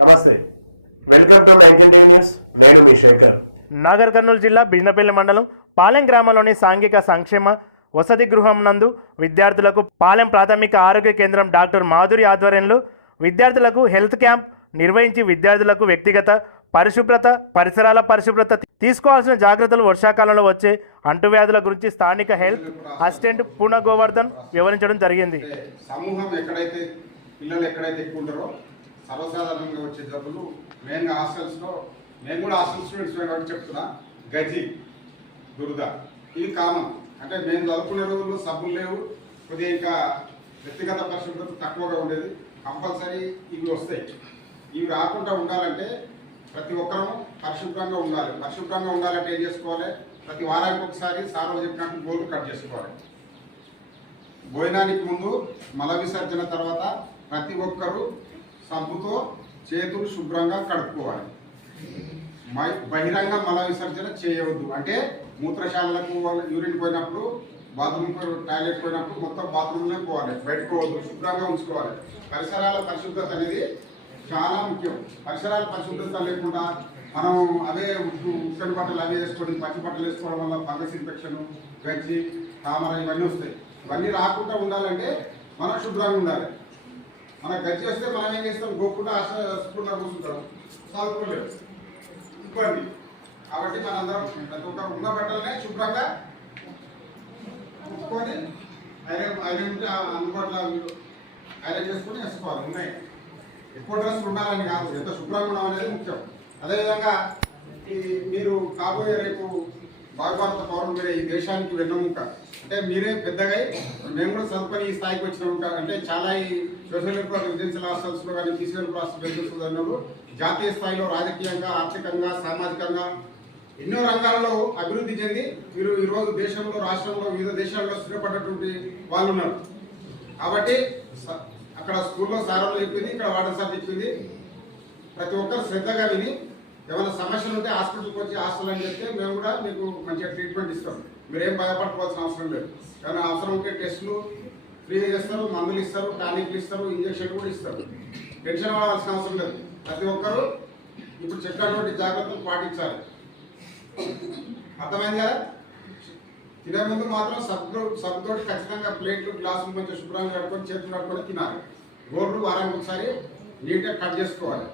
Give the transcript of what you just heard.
నమస్తే. Welcome to nineteen news. నేను మీ శేఖర్. నాగర్ కర్నూలు జిల్లా బిజినపల్లి మండలం పాలెం గ్రామంలోని సాంఘిక సంక్షేమ వసతి గృహం నందు విద్యార్థులకు పాలెం ప్రాథమిక ఆరోగ్య కేంద్రం డాక్టర్ మాధురి ఆధ్వర్యంలో విద్యార్థులకు హెల్త్ క్యాంప్ నిర్వహించి విద్యార్థులకు వ్యక్తిగత పరిశుభ్రత పరిసరాల పరిశుభ్రత తీసుకోవాల్సిన జాగ్రత్తలు వర్షాకాలంలో వచ్చే అంటువ్యాధుల గురించి స్థానిక హెల్త్ అసిస్టెంట్ పూర్ణ గోవర్ధన్ వివరించడం జరిగింది. సమూహం ఎక్కడైతే పిల్లలు ఎక్కడైతే ఎక్కువ ఉంటారో సర్వసాధారణంగా వచ్చే జబ్బులు మెయిన్గా హాస్టల్స్లో మేము కూడా హాస్టల్ స్టూడెంట్స్ కాబట్టి చెప్తున్నా. గజి దురద ఇవి కామన్. అంటే మేము చదువుకునే రోజుల్లో సబ్బులు లేవు కొద్దిగా ఇంకా వ్యక్తిగత పరిశుభ్రత తక్కువగా ఉండేది. కంపల్సరీ ఇవి వస్తాయి. ఇవి రాకుండా ఉండాలంటే ప్రతి ఒక్కరూ పరిశుభ్రంగా ఉండాలి. పరిశుభ్రంగా ఉండాలంటే ఏం చేసుకోవాలి? ప్రతి వారానికి ఒకసారి సార్లు చెప్పినట్టు గోల్డ్ కట్ చేసుకోవాలి. భోజనానికి ముందు మల విసర్జన తర్వాత ప్రతి ఒక్కరూ సబ్బుతో చేతులు శుభ్రంగా కడుక్కోవాలి. మై- బహిరంగ మల విసర్జన చేయవద్దు. అంటే మూత్రశాలలకు వాళ్ళు యూరిన్ పోయినప్పుడు బాత్రూమ్ టాయిలెట్ పోయినప్పుడు మొత్తం బాత్రూమ్లో పోవాలి. పెట్టుకోవద్దు శుభ్రంగా ఉంచుకోవాలి. పరిసరాల పరిశుభ్రత అనేది చాలా ముఖ్యం. పరిసరాల పరిశుభ్రత లేకుండా మనం అవే ఉప్పు ఉక్కని బట్టలు అవే వేసుకొని పచ్చి బట్టలు వేసుకోవడం వల్ల ఫంగస్ ఇన్ఫెక్షన్ గజ్జి తామర ఇవన్నీ వస్తాయి. ఇవన్నీ రాకుండా ఉండాలంటే మనం శుభ్రంగా ఉండాలి. మనకు గచ్చి వస్తే మనం ఏం చేస్తాం? గోకుండా ఆశకుండా కూర్చుంటాం. చదువుకోలేదు ఇబ్బంది కాబట్టి మనందరం ప్రతి ఒక్క ఉన్న బట్టలనే శుభ్రంగా ఉప్పుకొని ఐరన్ ఐరన్ ఉంటే ఆ అందుబాటులో ఐరన్ చేసుకొని వేసుకోవాలి. ఉన్నాయి. ఎక్కువ డ్రెస్సులు ఉండాలని కాదు. ఎంత శుభ్రంగా ఉండడం అనేది ముఖ్యం. అదేవిధంగా ఈ మీరు కాబోయే రేపు భాగభారత పౌరులు మీరే ఈ దేశానికి వెన్నముక. అంటే మీరే పెద్దగా మేము కూడా చదువుకొని ఈ స్థాయికి వచ్చినాము అంటే చాలా ఈ సోషల్ వెల్ఫేర్ రెసిడెన్షియల్ హాస్టల్స్లో కానీ ఫిజికల్ హాస్టల్ అన్నారు జాతీయ స్థాయిలో రాజకీయంగా ఆర్థికంగా సామాజికంగా ఎన్నో రంగాలలో అభివృద్ధి చెంది మీరు ఈరోజు దేశంలో రాష్ట్రంలో వివిధ దేశాల్లో స్థిరపడ్డటువంటి వాళ్ళు ఉన్నారు. కాబట్టి స- అక్కడ స్కూల్లో సారంలో చెప్పింది ఇక్కడ వాటర్ సార్ చెప్పింది. ప్రతి ఒక్కరు శ్రద్ధగా విని ఏమైనా సమస్యలు ఉంటే హాస్పిటల్కి వచ్చి హాస్టల్ అని చెప్తే మేము కూడా మీకు మంచిగా ట్రీట్మెంట్ ఇస్తాం. మీరేం భయపడుకోవాల్సిన అవసరం లేదు. ఏమైనా అవసరం ఉంటే టెస్టులు ఫ్రీగా చేస్తారు మందులు ఇస్తారు టానిక్లు ఇస్తారు ఇంజక్షన్లు కూడా ఇస్తారు. టెన్షన్ పడాల్సిన అవసరం లేదు. ప్రతి ఒక్కరూ ఇప్పుడు చెప్పినటువంటి జాగ్రత్తలు పాటించాలి. అర్థమైంది కదా? తినే ముందు మాత్రం సబ్బు సబ్బుతో ఖచ్చితంగా ప్లేట్లు గ్లాసులు కొంచెం శుభ్రంగా కట్టుకొని చేతులు కట్టుకొని తినాలి. గోర్లు వారానికి ఒకసారి నీట్గా కట్ చేసుకోవాలి.